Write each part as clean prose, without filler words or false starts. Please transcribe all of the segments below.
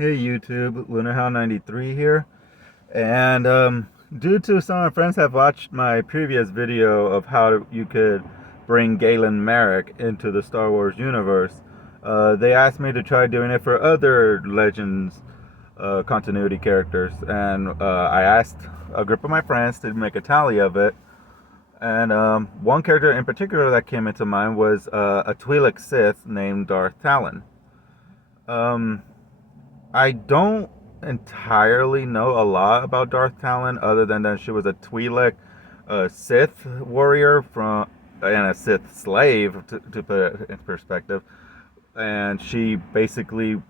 Hey YouTube, LunarHound93 here, and due to some of my friends have watched my previous video of how you could bring Galen Marek into the Star Wars universe, they asked me to try doing it for other Legends continuity characters, and I asked a group of my friends to make a tally of it, and one character in particular that came into mind was a Twi'lek Sith named Darth Talon. Um, I don't entirely know a lot about Darth Talon other than that she was a Twi'lek Sith warrior from and a Sith slave to put it in perspective. And she basically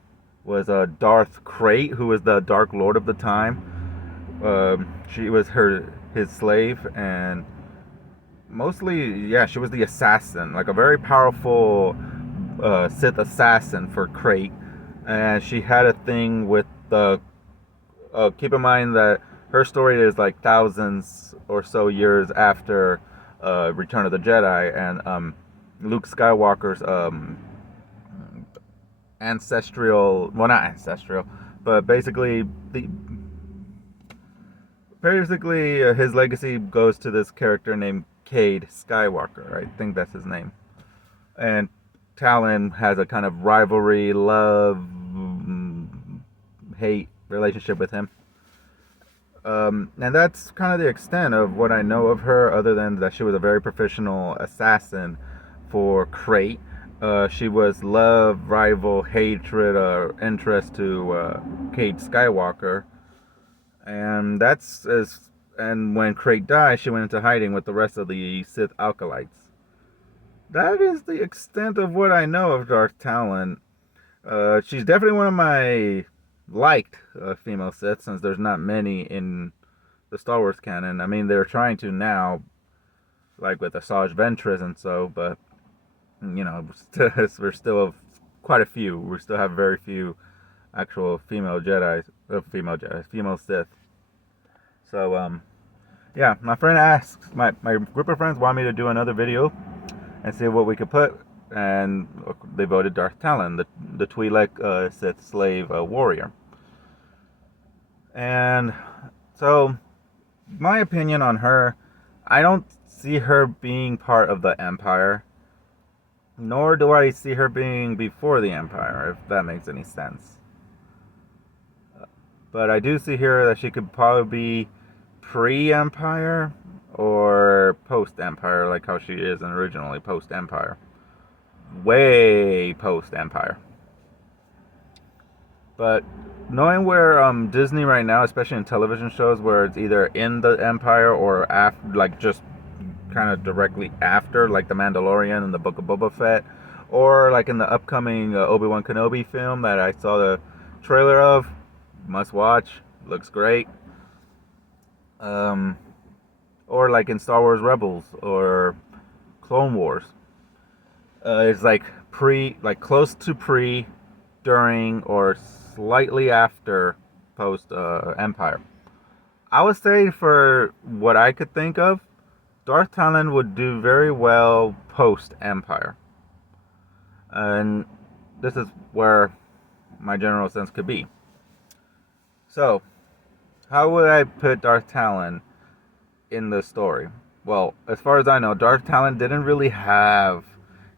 was a Darth Krayt, who was the Dark Lord of the time. She was his slave, and mostly, yeah, she was the assassin, like a very powerful Sith assassin for Krayt, and she had a thing with the. Keep in mind that her story is like thousands or so years after Return of the Jedi, and Luke Skywalker's ancestral, well, not ancestral, but basically his legacy goes to this character named Cade Skywalker. I think that's his name. And Talon has a kind of rivalry, love, hate relationship with him. And that's kind of the extent of what I know of her, other than that she was a very professional assassin for Krayt. She was love, rival, hatred, interest to Cade Skywalker. And and when Krayt died, she went into hiding with the rest of the Sith acolytes. That is the extent of what I know of Darth Talon. She's definitely one of my liked female Sith, since there's not many in the Star Wars canon. I mean, they're trying to now, like with Asajj Ventress and so, but you know, we're still quite a few. We still have very few actual female female Sith. So yeah, my friend asked, my group of friends wanted me to do another video and see what we could put, and they voted Darth Talon, the Twi'lek Sith slave warrior. And so, my opinion on her, I don't see her being part of the Empire, nor do I see her being before the Empire, if that makes any sense. But I do see here that she could probably be pre-Empire or post-Empire, like how she is originally post-Empire. Way post-Empire. But knowing where Disney right now, especially in television shows, where it's either in the Empire or after, like just kind of directly after, like The Mandalorian and the Book of Boba Fett, or like in the upcoming Obi-Wan Kenobi film that I saw the trailer of, must watch, looks great. Or like in Star Wars Rebels or Clone Wars, it's like close to pre, during, or slightly after post Empire. I would say, for what I could think of, Darth Talon would do very well post Empire. And this is where my general sense could be. So, how would I put Darth Talon in the story? Well, as far as I know, Darth Talon didn't really have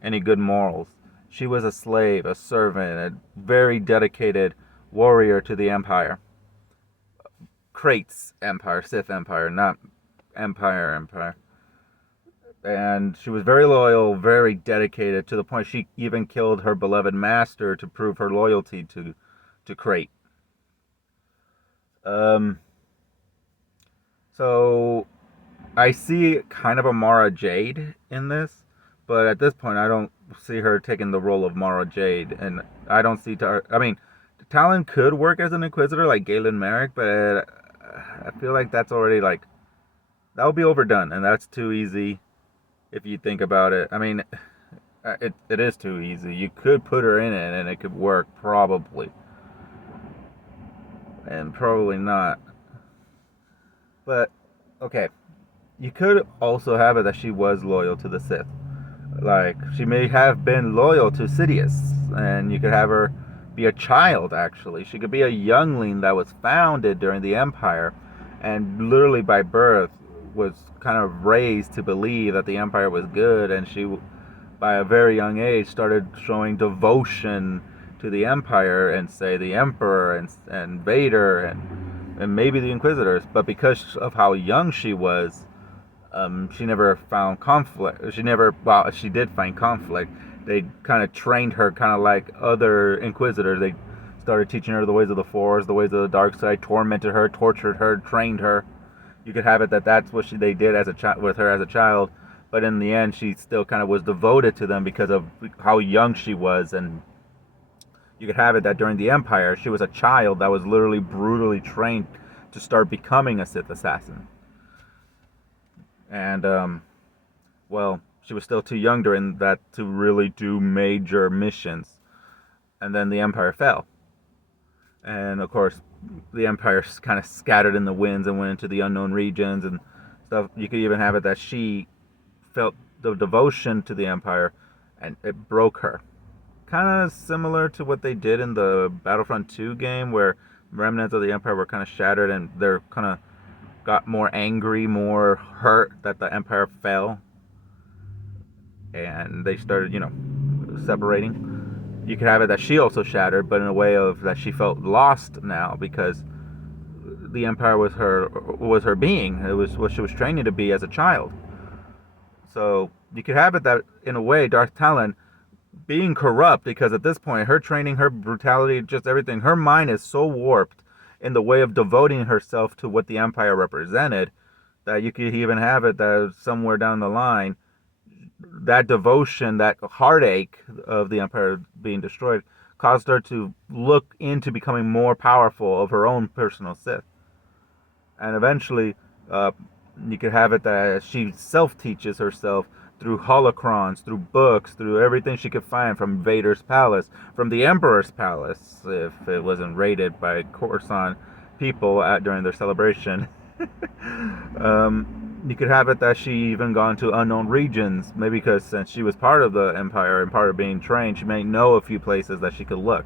any good morals. She was a slave, a servant, a very dedicated warrior to the Empire. Krayt's Empire, Sith Empire, not Empire. And she was very loyal, very dedicated, to the point she even killed her beloved master to prove her loyalty to Krayt. So I see kind of a Mara Jade in this, but at this point I don't see her taking the role of Mara Jade, and I don't see I mean, Talon could work as an Inquisitor like Galen Marek, but I feel like that's already like, that would be overdone, and that's too easy if you think about it. I mean, it is too easy. You could put her in it and it could work, probably, and probably not. But okay, you could also have it that she was loyal to the Sith. Like, she may have been loyal to Sidious, and you could have her be a child, actually. She could be a youngling that was founded during the Empire and literally by birth was kind of raised to believe that the Empire was good, and she, by a very young age, started showing devotion to the Empire and, say, the Emperor and Vader and maybe the Inquisitors. But because of how young she was, she never found conflict. Well, she did find conflict. They kind of trained her kind of like other Inquisitors. They started teaching her the ways of the Force, the ways of the dark side, tormented her, tortured her, trained her. You could have it that that's what they did as a with her as a child. But in the end, she still kind of was devoted to them because of how young she was. And you could have it that during the Empire, she was a child that was literally brutally trained to start becoming a Sith assassin. And, well, she was still too young during that to really do major missions. And then the Empire fell. And, of course, the Empire kind of scattered in the winds and went into the unknown regions and stuff. You could even have it that she felt the devotion to the Empire and it broke her. Kind of similar to what they did in the Battlefront 2 game, where remnants of the Empire were kind of shattered and they're kind of got more angry, more hurt that the Empire fell, and they started, separating. You could have it that she also shattered, but in a way of that she felt lost now because the Empire was her being. It was what she was training to be as a child. So you could have it that in a way, Darth Talon being corrupt, because at this point, her training, her brutality, just everything, her mind is so warped in the way of devoting herself to what the Empire represented, that you could even have it that somewhere down the line, that devotion, that heartache of the Empire being destroyed, caused her to look into becoming more powerful of her own personal Sith. And eventually, you could have it that she self-teaches herself through holocrons, through books, through everything she could find from Vader's palace, from the Emperor's palace, if it wasn't raided by Coruscant people during their celebration. You could have it that she even gone to unknown regions, maybe because since she was part of the Empire and part of being trained, she may know a few places that she could look.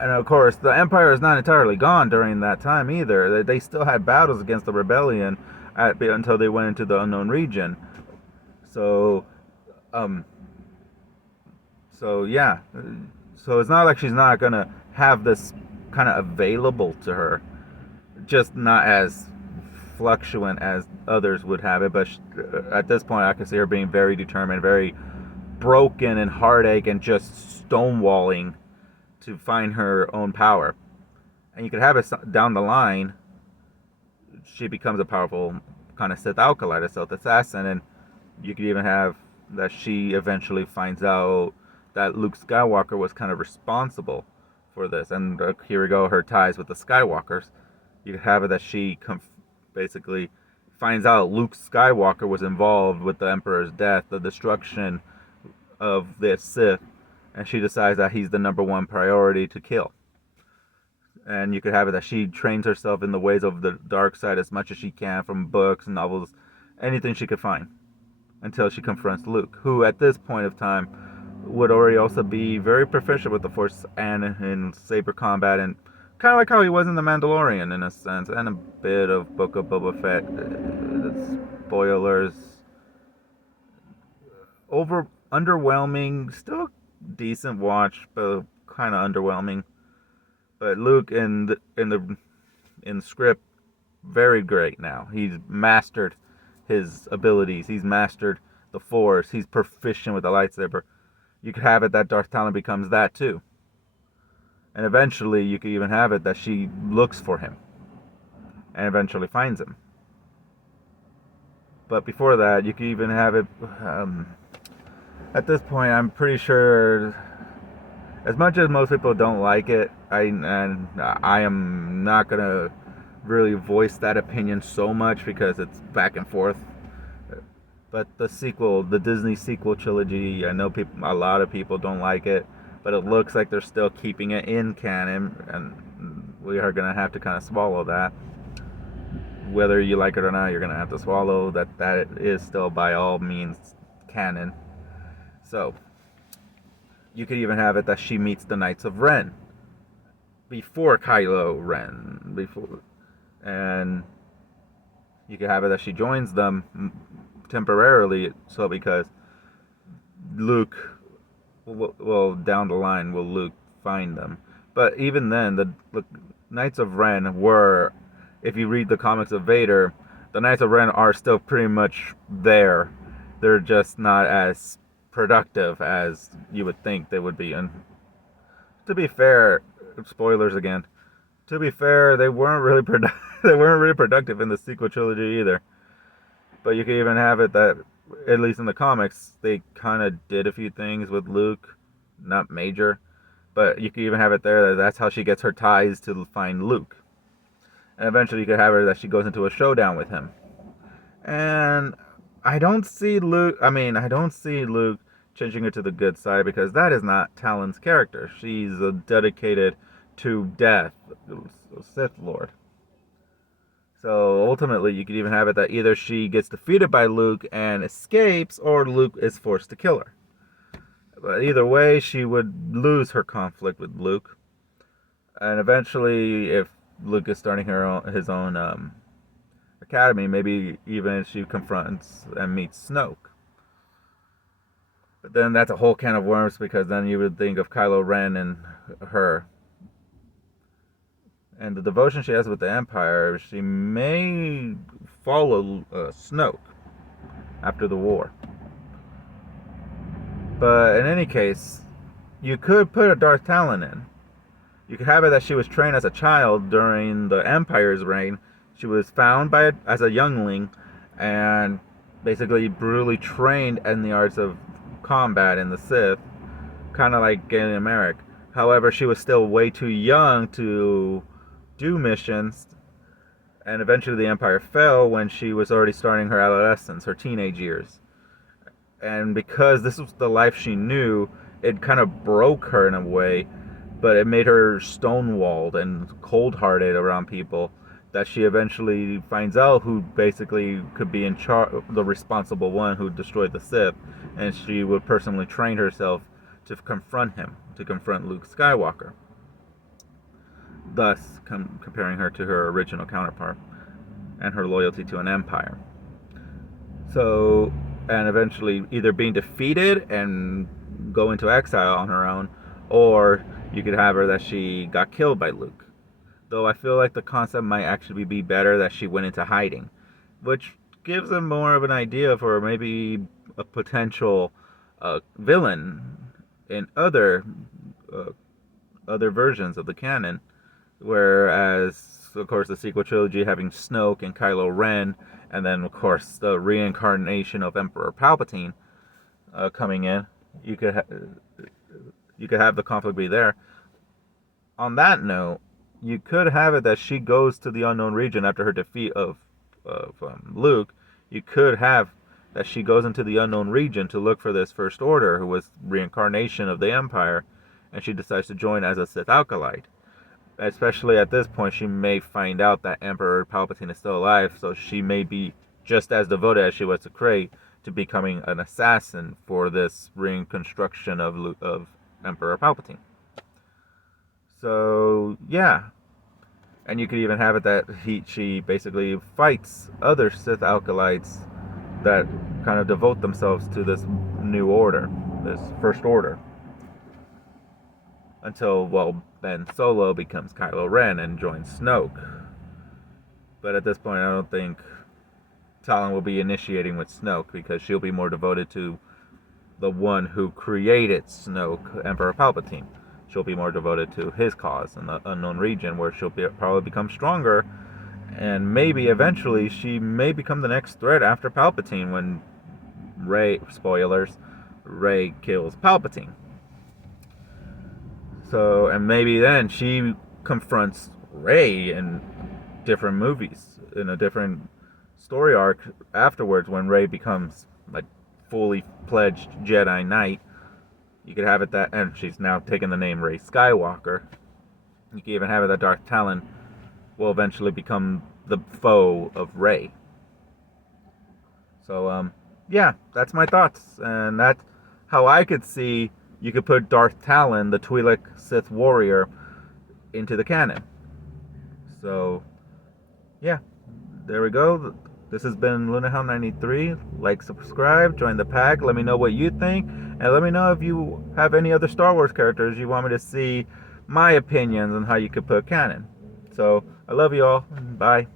And of course, the Empire is not entirely gone during that time either. They still had battles against the rebellion until they went into the unknown region. So yeah. So it's not like she's not gonna have this kind of available to her, just not as fluctuant as others would have it. But at this point, I can see her being very determined, very broken and heartache, and just stonewalling to find her own power. And you could have it down the line, she becomes a powerful kind of Sith acolyte, a Sith assassin, and you could even have that she eventually finds out that Luke Skywalker was kind of responsible for this. And here we go, her ties with the Skywalkers. You could have it that she basically finds out Luke Skywalker was involved with the Emperor's death, the destruction of the Sith, and she decides that he's the number one priority to kill. And you could have it that she trains herself in the ways of the dark side as much as she can, from books, novels, anything she could find, until she confronts Luke, who at this point of time would already also be very proficient with the Force and in saber combat, and kind of like how he was in The Mandalorian in a sense, and a bit of Book of Boba Fett. Spoilers. Underwhelming, still decent watch, but kind of underwhelming. But Luke in the script, very great now. He's mastered his abilities. He's mastered the Force. He's proficient with the lightsaber. You could have it that Darth Talon becomes that too. And eventually you could even have it that she looks for him and eventually finds him. But before that, you could even have it, at this point, I'm pretty sure, as much as most people don't like it, I am not going to really voice that opinion so much because it's back and forth. But the sequel, the Disney sequel trilogy, I know a lot of people don't like it, but it looks like they're still keeping it in canon, and we are going to have to kind of swallow that. Whether you like it or not, you're going to have to swallow that is still by all means canon. So you could even have it that she meets the Knights of Ren before Kylo Ren, and you could have it that she joins them temporarily, so because Luke, well, down the line, will Luke find them? But even then, the Knights of Ren were, if you read the comics of Vader, the Knights of Ren are still pretty much there. They're just not as productive as you would think they would be. And to be fair, spoilers again. To be fair, they weren't really they weren't really productive in the sequel trilogy either. But you could even have it that, at least in the comics, they kind of did a few things with Luke, not major. But you could even have it there that that's how she gets her ties to find Luke. And eventually you could have her that she goes into a showdown with him. And I don't see Luke changing her to the good side, because that is not Talon's character. She's dedicated to death, Sith Lord. So ultimately you could even have it that either she gets defeated by Luke and escapes, or Luke is forced to kill her. But either way, she would lose her conflict with Luke. And eventually, if Luke is starting his own academy, maybe even she confronts and meets Snoke. But then that's a whole can of worms, because then you would think of Kylo Ren and her. And the devotion she has with the Empire, she may follow Snoke after the war. But in any case, you could put a Darth Talon in. You could have it that she was trained as a child during the Empire's reign. She was found as a youngling and basically brutally trained in the arts of combat in the Sith, kind of like Galen Merrick. However, she was still way too young to do missions, and eventually the Empire fell when she was already starting her adolescence, her teenage years. And because this was the life she knew, it kind of broke her in a way, but it made her stonewalled and cold-hearted around people, that she eventually finds out who basically could be in charge, the responsible one who destroyed the Sith, and she would personally train herself to confront him, to confront Luke Skywalker, thus comparing her to her original counterpart and her loyalty to an empire. So, and eventually either being defeated and go into exile on her own, or you could have her that she got killed by Luke. Though I feel like the concept might actually be better that she went into hiding, which gives them more of an idea for maybe a potential villain in other versions of the canon. Whereas, of course, the sequel trilogy having Snoke and Kylo Ren, and then, of course, the reincarnation of Emperor Palpatine coming in, you could have the conflict be there. On that note, you could have it that she goes to the unknown region after her defeat of Luke. You could have that she goes into the unknown region to look for this First Order, who was reincarnation of the Empire, and she decides to join as a Sith acolyte. Especially at this point, she may find out that Emperor Palpatine is still alive, so she may be just as devoted as she was to Cray to becoming an assassin for this reconstruction of Emperor Palpatine. So, yeah. And you could even have it that she basically fights other Sith acolytes that kind of devote themselves to this new order, this First Order. Until, well, Ben Solo becomes Kylo Ren and joins Snoke. But at this point, I don't think Talon will be initiating with Snoke, because she'll be more devoted to the one who created Snoke, Emperor Palpatine. She'll be more devoted to his cause in the unknown region, where she'll probably become stronger, and maybe eventually she may become the next threat after Palpatine when Rey, spoilers, Rey kills Palpatine. So, and maybe then she confronts Rey in different movies, in a different story arc afterwards, when Rey becomes like fully pledged Jedi Knight. You could have it that, and she's now taken the name Rey Skywalker. You could even have it that Darth Talon will eventually become the foe of Rey. So, yeah, that's my thoughts, and that's how I could see you could put Darth Talon, the Twi'lek Sith warrior, into the canon. So, yeah, there we go. This has been LunaHound93. Like, subscribe, join the pack. Let me know what you think, and let me know if you have any other Star Wars characters you want me to see my opinions on how you could put canon. So, I love you all. Bye.